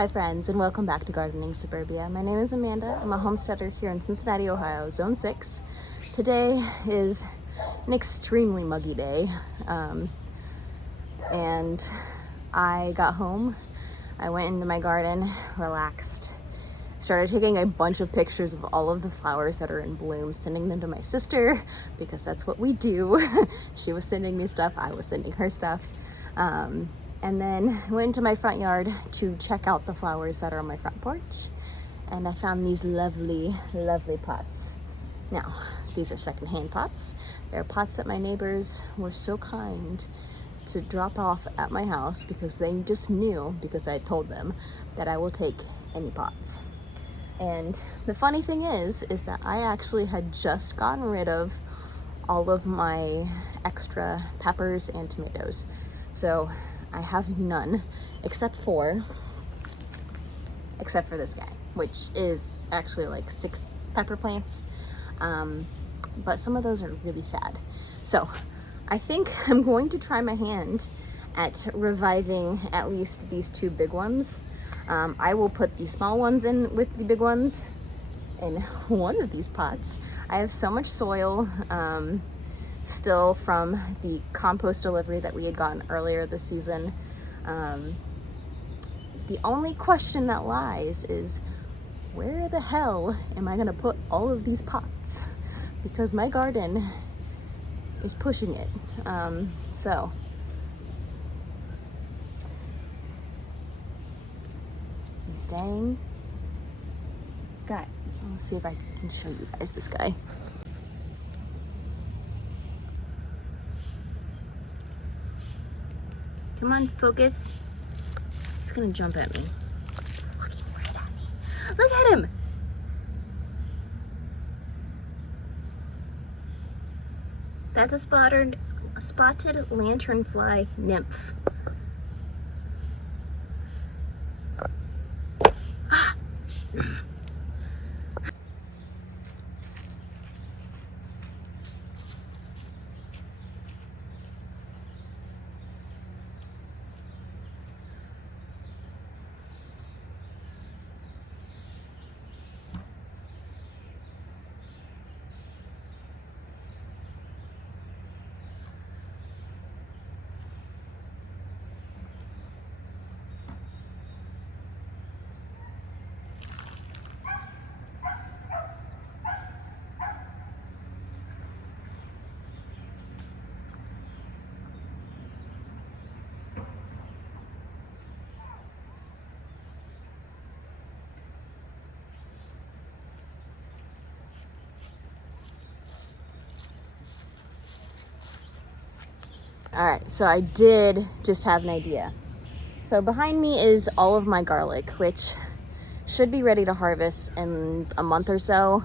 Hi friends, and welcome back to Gardening Suburbia. My name is Amanda. I'm a homesteader here in Cincinnati, Ohio, Zone 6. Today is an extremely muggy day, and I got home, I went into my garden, relaxed, started taking a bunch of pictures of all of the flowers that are in bloom, sending them to my sister, because that's what we do. She was sending me stuff, I was sending her stuff. And then went into my front yard to check out the flowers that are on my front porch. And I found these lovely, lovely pots. Now, these are secondhand pots. They're pots that my neighbors were so kind to drop off at my house because they just knew, because I told them, that I will take any pots. And the funny thing is that I actually had just gotten rid of all of my extra peppers and tomatoes. So I have none except for this guy, which is actually like 6 pepper plants. But some of those are really sad. So I think I'm going to try my hand at reviving at least these 2 big ones. I will put the small ones in with the big ones in one of these pots. I have so much soil still from the compost delivery that we had gotten earlier this season. The only question that lies is, where the hell am I gonna put all of these pots? Because my garden is pushing it. So this dang guy. I'll see if I can show you guys this guy. Come on, focus. He's gonna jump at me. He's looking right at me. Look at him! That's a spotted lanternfly nymph. Ah. All right, so I did just have an idea. So behind me is all of my garlic, which should be ready to harvest in a month or so.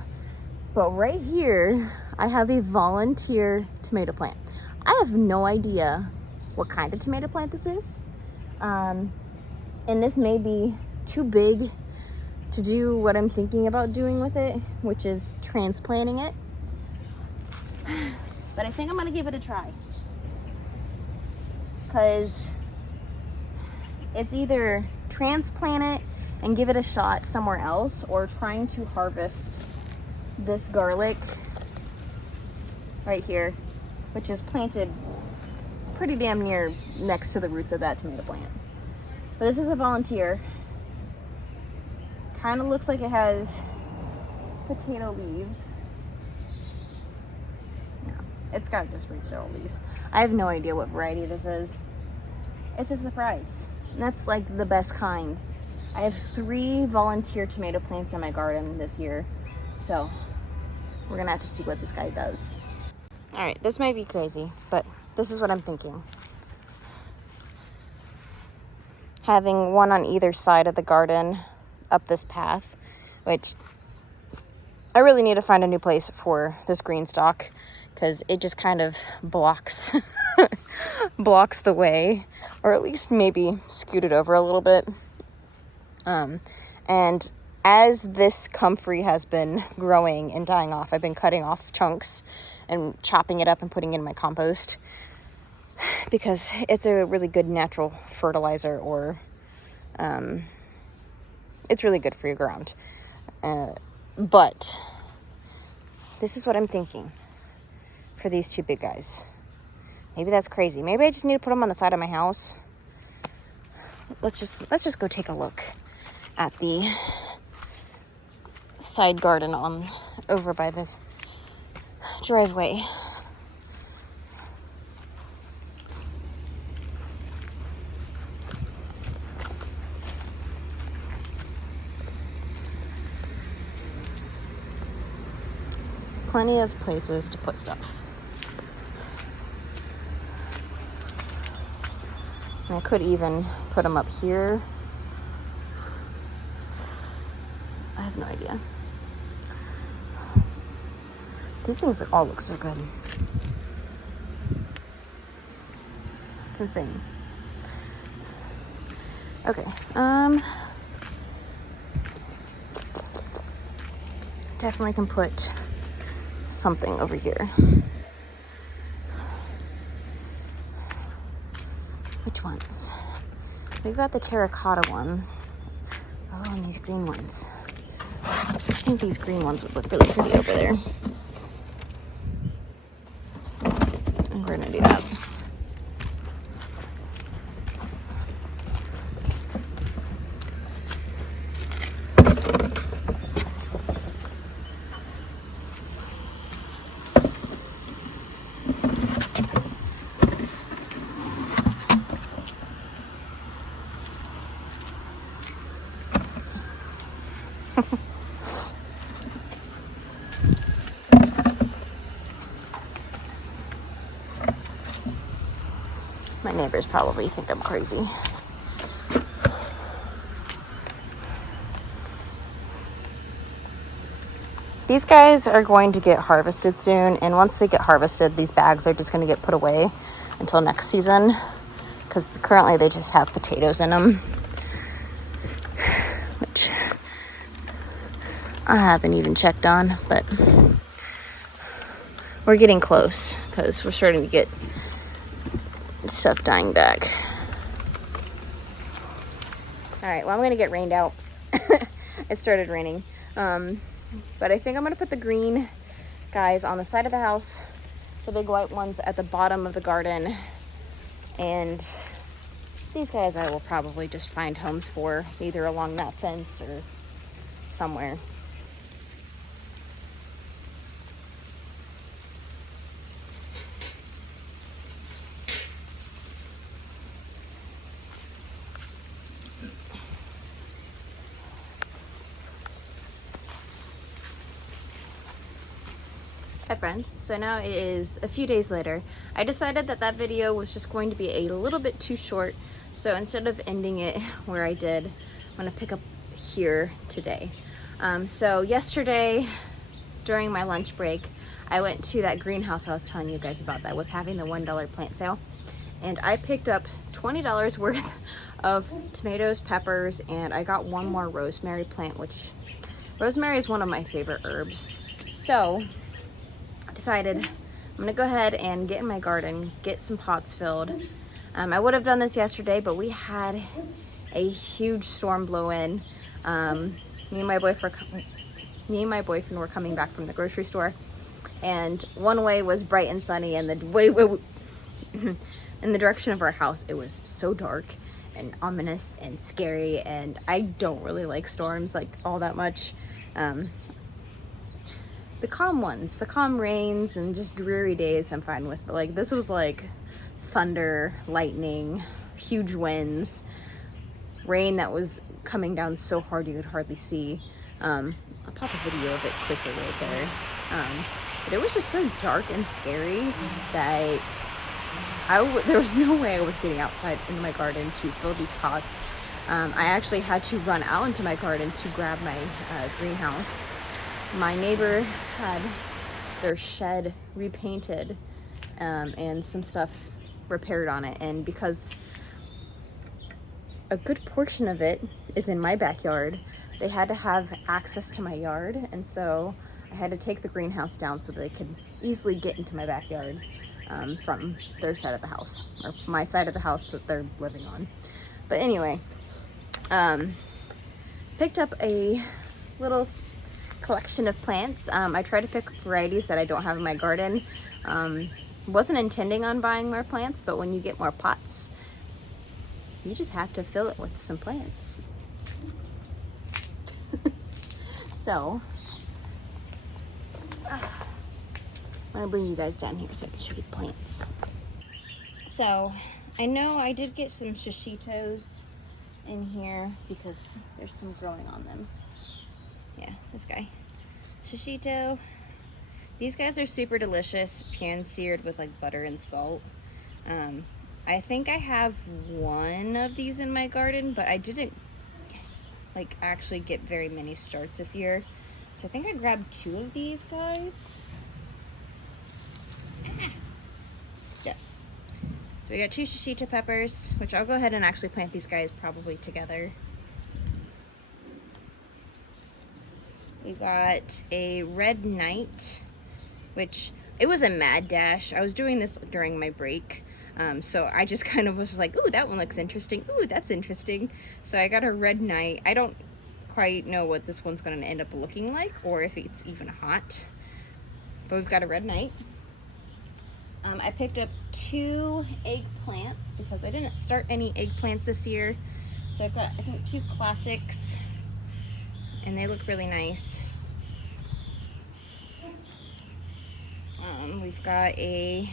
But right here, I have a volunteer tomato plant. I have no idea what kind of tomato plant this is. And this may be too big to do what I'm thinking about doing with it, which is transplanting it. But I think I'm gonna give it a try. Because it's either transplant it and give it a shot somewhere else, or trying to harvest this garlic right here, which is planted pretty damn near next to the roots of that tomato plant. But this is a volunteer. Kind of looks like it has potato leaves. No, it's got just regular leaves. I have no idea what variety this is. It's a surprise. And that's like the best kind. I have 3 volunteer tomato plants in my garden this year. So we're gonna have to see what this guy does. All right, this might be crazy, but this is what I'm thinking. Having one on either side of the garden up this path, which I really need to find a new place for this green stalk, because it just kind of blocks blocks the way, or at least maybe scoot it over a little bit. And as this comfrey has been growing and dying off, I've been cutting off chunks and chopping it up and putting it in my compost, because it's a really good natural fertilizer, or It's really good for your ground. But this is what I'm thinking for these two big guys. Maybe that's crazy. Maybe I just need to put them on the side of my house. Let's just go take a look at the side garden on over by the driveway. Plenty of places to put stuff. And I could even put them up here. I have no idea. These things all look so good. It's insane. Okay. Definitely can put something over here. Which ones? We've got the terracotta one. Oh, and these green ones. I think these green ones would look really pretty over there. And we're gonna do that. My neighbors probably think I'm crazy. These guys are going to get harvested soon, and once they get harvested, these bags are just going to get put away until next season, because currently they just have potatoes in them, which I haven't even checked on, but we're getting close because we're starting to get stuff dying back. All right, well, I'm gonna get rained out. It started raining, but I think I'm gonna put the green guys on the side of the house, the big white ones at the bottom of the garden, and these guys I will probably just find homes for, either along that fence or somewhere. Hi friends, so now it is a few days later. I decided that video was just going to be a little bit too short, so instead of ending it where I did, I'm going to pick up here today. So yesterday, during my lunch break, I went to that greenhouse I was telling you guys about that was having the $1 plant sale, and I picked up $20 worth of tomatoes, peppers, and I got one more rosemary plant, which rosemary is one of my favorite herbs. So decided I'm gonna go ahead and get in my garden, get some pots filled. I would have done this yesterday, but we had a huge storm blow in. Me and my boyfriend were coming back from the grocery store, and one way was bright and sunny, and the way in the direction of our house, it was so dark and ominous and scary, and I don't really like storms like all that much. The calm ones, the calm rains and just dreary days I'm fine with, but like this was like thunder, lightning, huge winds, rain that was coming down so hard you could hardly see. I'll pop a video of it quickly right there. But it was just so dark and scary that there was no way I was getting outside in my garden to fill these pots. I actually had to run out into my garden to grab my greenhouse. My neighbor had their shed repainted and some stuff repaired on it, and because a good portion of it is in my backyard, they had to have access to my yard, and so I had to take the greenhouse down so they could easily get into my backyard from their side of the house, or my side of the house that they're living on. But anyway, Picked up a little collection of plants. I try to pick varieties that I don't have in my garden. Wasn't intending on buying more plants, but when you get more pots, you just have to fill it with some plants. So, I'm gonna bring you guys down here so I can show you the plants. So, I know I did get some xoxitos in here because there's some growing on them. Yeah, this guy. Xoxito. These guys are super delicious, pan-seared with like butter and salt. I think I have one of these in my garden, but I didn't like actually get very many starts this year. So I think I grabbed 2 of these guys. Yeah. So we got 2 shishito peppers, which I'll go ahead and actually plant these guys probably together. We got a red knight, which it was a mad dash. I was doing this during my break. So I just kind of was like, ooh, that one looks interesting. Ooh, that's interesting. So I got a red knight. I don't quite know what this one's going to end up looking like or if it's even hot. But we've got a red knight. I picked up 2 eggplants because I didn't start any eggplants this year. So I've got, I think, 2 classics. And they look really nice. We've got a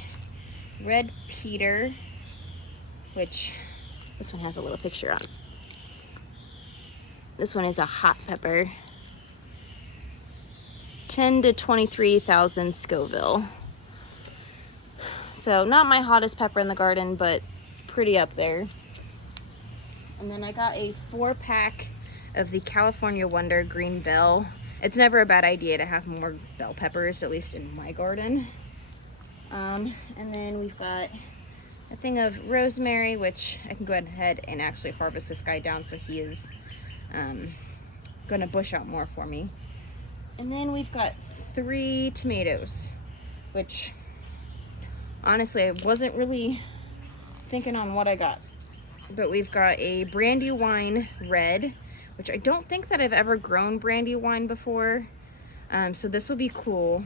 red Peter, which this one has a little picture on. This one is a hot pepper. 10 to 23,000 Scoville. So not my hottest pepper in the garden, but pretty up there. And then I got a 4-pack of the California Wonder Green Bell. It's never a bad idea to have more bell peppers, at least in my garden. And then we've got a thing of rosemary, which I can go ahead and actually harvest this guy down so he is gonna bush out more for me. And then we've got 3 tomatoes, which honestly I wasn't really thinking on what I got. But we've got a Brandywine red, which I don't think that I've ever grown Brandywine before. So this will be cool.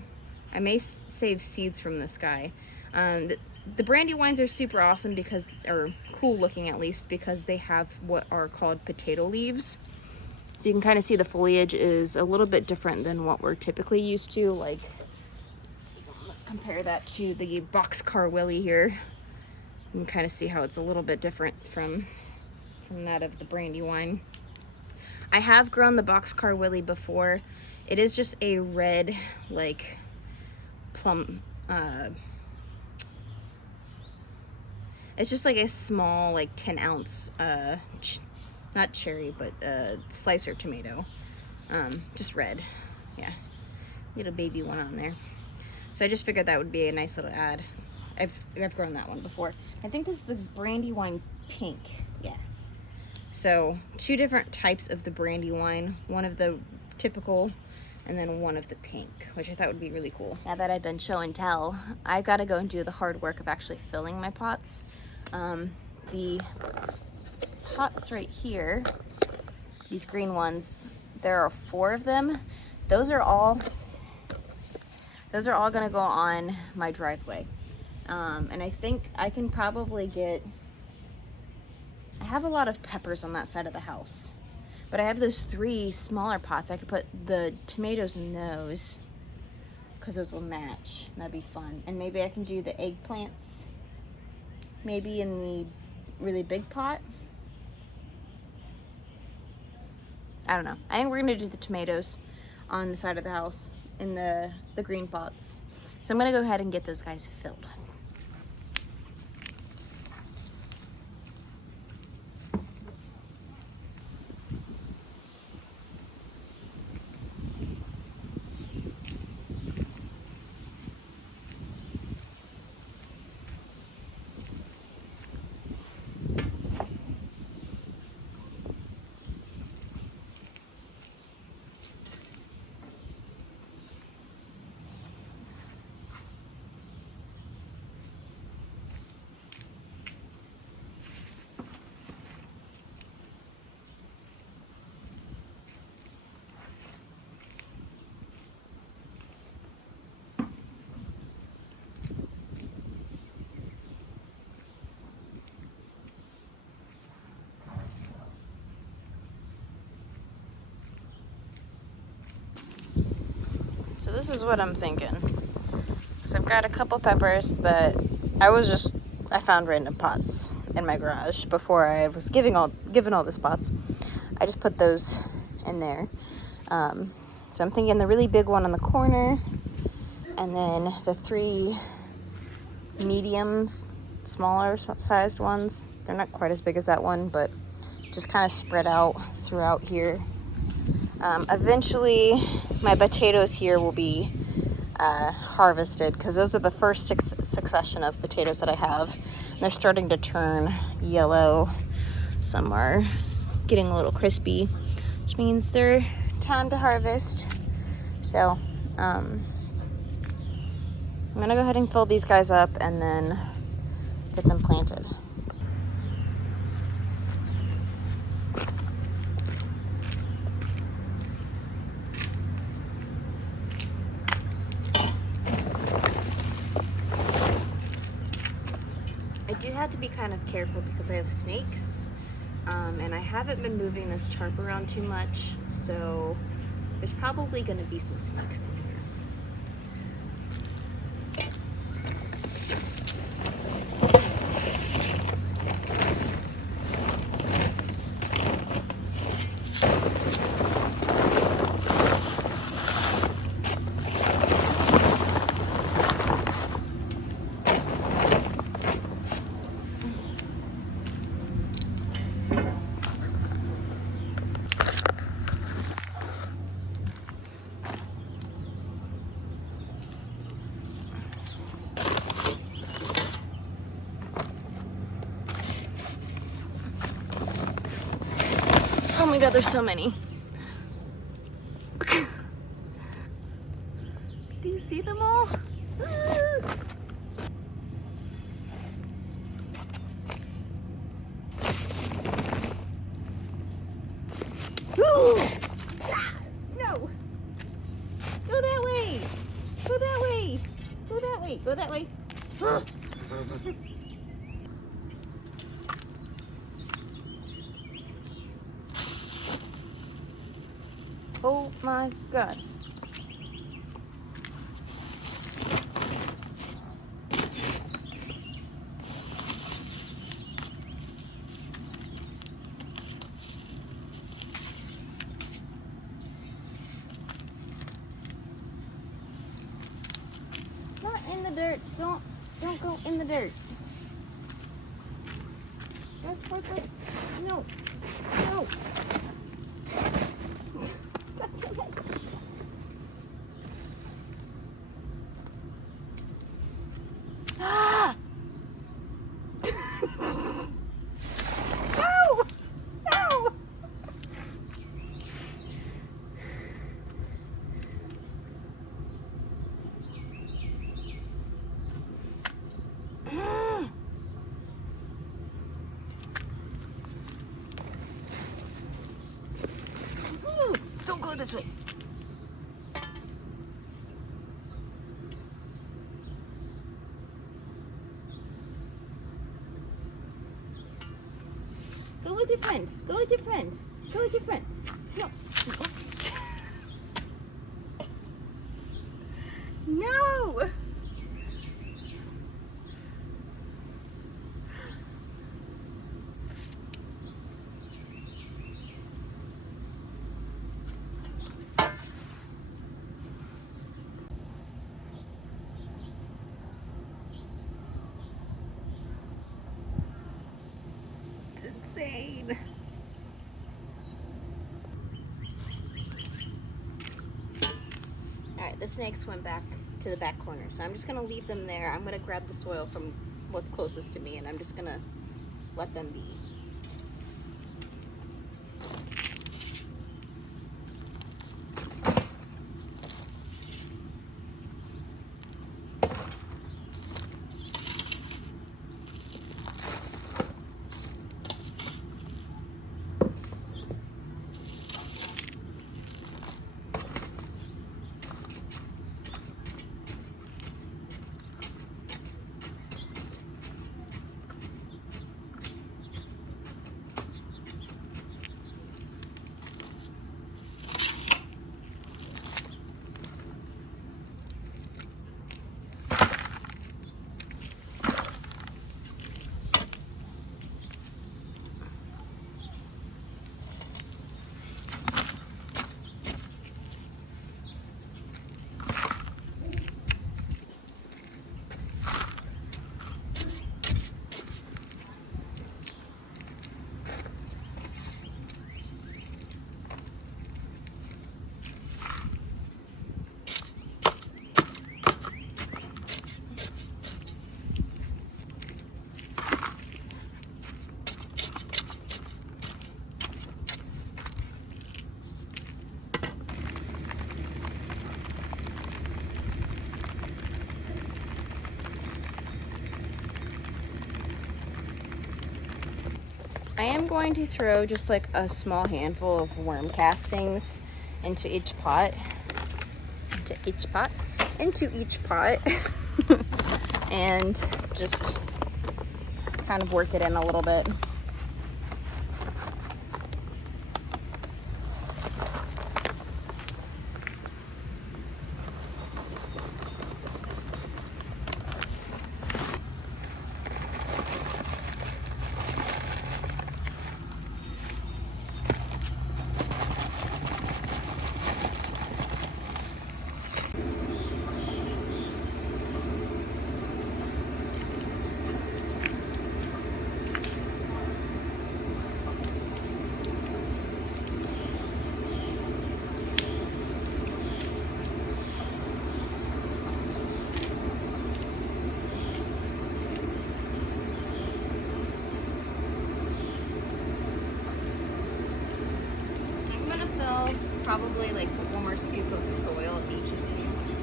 I may save seeds from this guy. The Brandywines are super awesome because, or cool looking at least, because they have what are called potato leaves. So you can kind of see the foliage is a little bit different than what we're typically used to. Like, compare that to the boxcar willy here. You can kind of see how it's a little bit different from that of the Brandywine. I have grown the boxcar willy before. It is just a red, like, plum, it's just like a small, like 10-ounce, not cherry, but slicer tomato. Just red. Yeah. Little baby one on there. So I just figured that would be a nice little add. I've grown that one before. I think this is the Brandywine pink. Yeah. So 2 different types of the Brandywine. One of the typical and then one of the pink, which I thought would be really cool. Now that I've done show and tell, I've got to go and do the hard work of actually filling my pots. The pots right here, these green ones, there are 4 of them. Those are all gonna go on my driveway. And I think I can probably get, I have a lot of peppers on that side of the house, but I have those 3 smaller pots. I could put the tomatoes in those because those will match. That'd be fun. And maybe I can do the eggplants maybe in the really big pot. I don't know. I think we're gonna do the tomatoes on the side of the house in the green pots. So I'm gonna go ahead and get those guys filled. So this is what I'm thinking. So I've got a couple peppers that I found random pots in my garage before I was given all the spots. I just put those in there. So I'm thinking the really big one on the corner, and then the 3 mediums, smaller sized ones. They're not quite as big as that one, but just kind of spread out throughout here. Eventually my potatoes here will be harvested, because those are the first succession of potatoes that I have. And they're starting to turn yellow. Some are getting a little crispy, which means they're time to harvest. So I'm gonna go ahead and fill these guys up and then get them planted. I do have to be kind of careful because I have snakes, and I haven't been moving this tarp around too much, so there's probably going to be some snakes in here. Oh my god, there's so many. Do you see them all? No! Go that way! Go that way! Go that way! Go that way! Oh my god. Not in the dirt. Don't go in the dirt. What? No. No. Ah! No! No! Don't go this way. Go with your friend. Go with your friend. Go with your friend. No. No! It's insane. Alright, the snakes went back to the back corner, so I'm just going to leave them there. I'm going to grab the soil from what's closest to me, and I'm just going to let them be. I am going to throw just like a small handful of worm castings into each pot. Into each pot. And just kind of work it in a little bit. Probably like one more scoop of soil in each of these.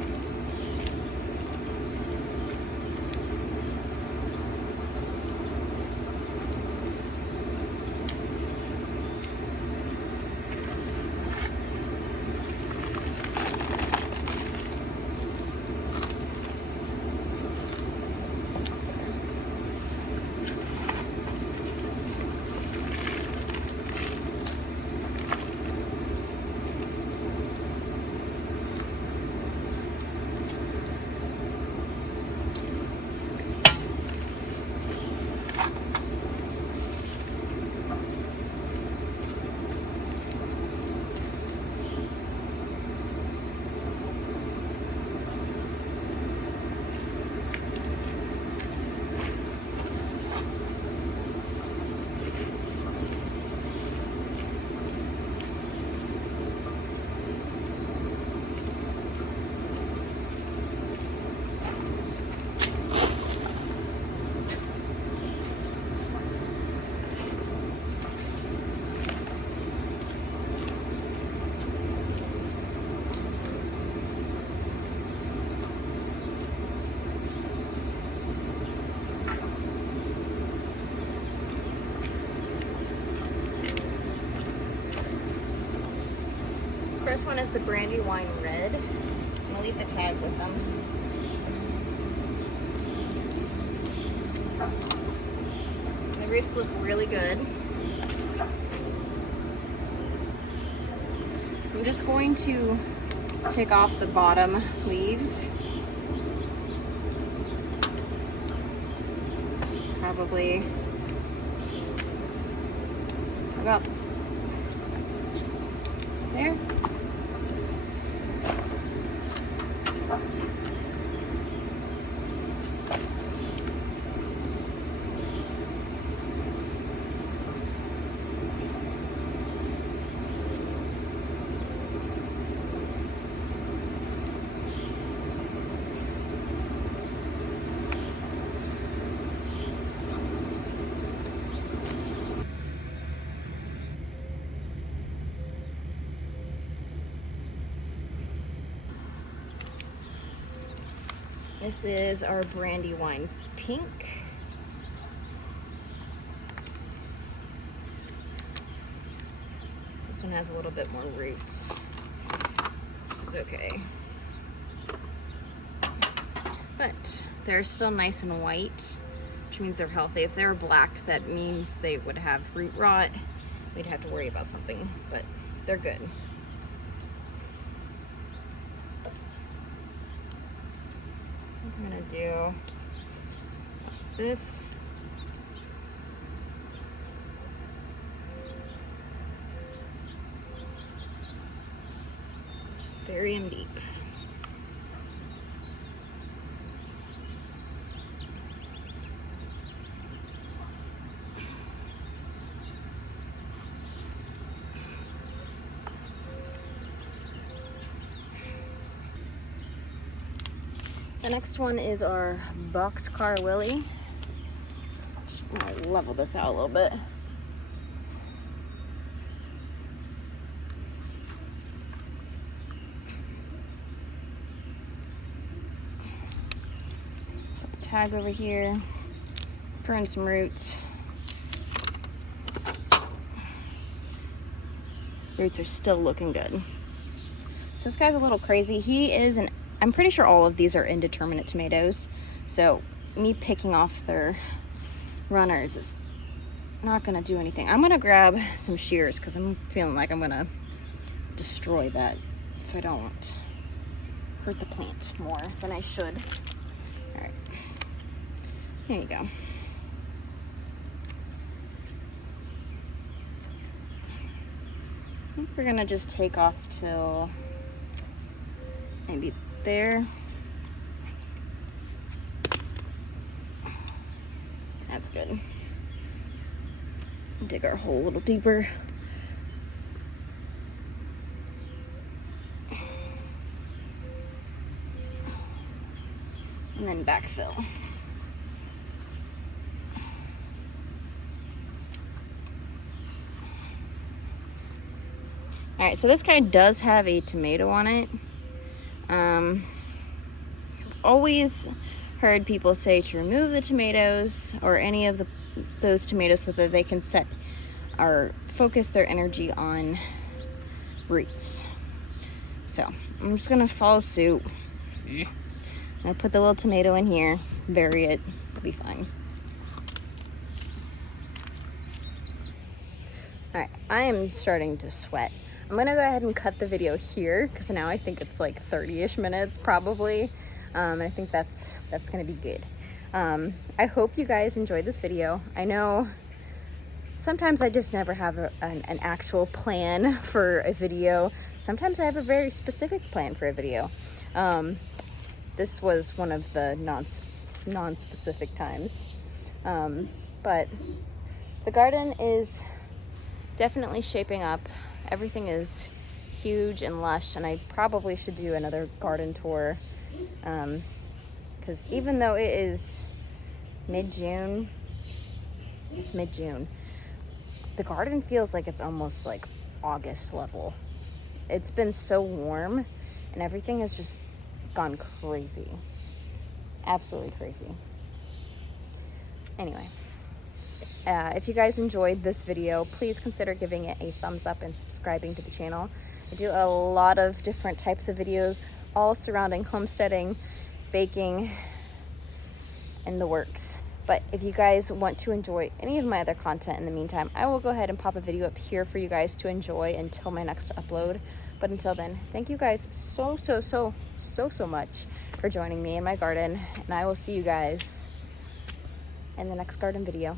First one is the Brandywine Red. I'm gonna leave the tag with them. The roots look really good. I'm just going to take off the bottom leaves. Probably about there. This is our Brandywine Pink. This one has a little bit more roots, which is okay. But they're still nice and white, which means they're healthy. If they were black, that means they would have root rot. We'd have to worry about something, but they're good. I'm gonna do this. Just bury them deep. The next one is our Boxcar Willie. I'm gonna level this out a little bit. Put the tag over here, prune some roots. Roots are still looking good. So this guy's a little crazy. I'm pretty sure all of these are indeterminate tomatoes. So me picking off their runners is not gonna do anything. I'm gonna grab some shears because I'm feeling like I'm gonna destroy that if I don't hurt the plant more than I should. All right, there you go. I think we're gonna just take off till maybe there. That's good. Dig our hole a little deeper. And then backfill. All right, so this guy does have a tomato on it. I've always heard people say to remove the tomatoes or any of those tomatoes so that they can set or focus their energy on roots. So I'm just gonna follow suit. I'll put the little tomato in here, bury it, it'll be fine. All right, I am starting to sweat. I'm gonna go ahead and cut the video here because now I think it's like 30-ish minutes probably. I think that's gonna be good. I hope you guys enjoyed this video. I know sometimes I just never have an actual plan for a video. Sometimes I have a very specific plan for a video. This was one of the non-specific times. But the garden is definitely shaping up. Everything is huge and lush, and I probably should do another garden tour because even though it is mid-June, it's mid-June, the garden feels like it's almost like August level. It's been so warm and everything has just gone crazy. Absolutely crazy. Anyway, if you guys enjoyed this video, please consider giving it a thumbs up and subscribing to the channel. I do a lot of different types of videos, all surrounding homesteading, baking, and the works. But if you guys want to enjoy any of my other content in the meantime, I will go ahead and pop a video up here for you guys to enjoy until my next upload. But until then, thank you guys so much for joining me in my garden, and I will see you guys in the next garden video.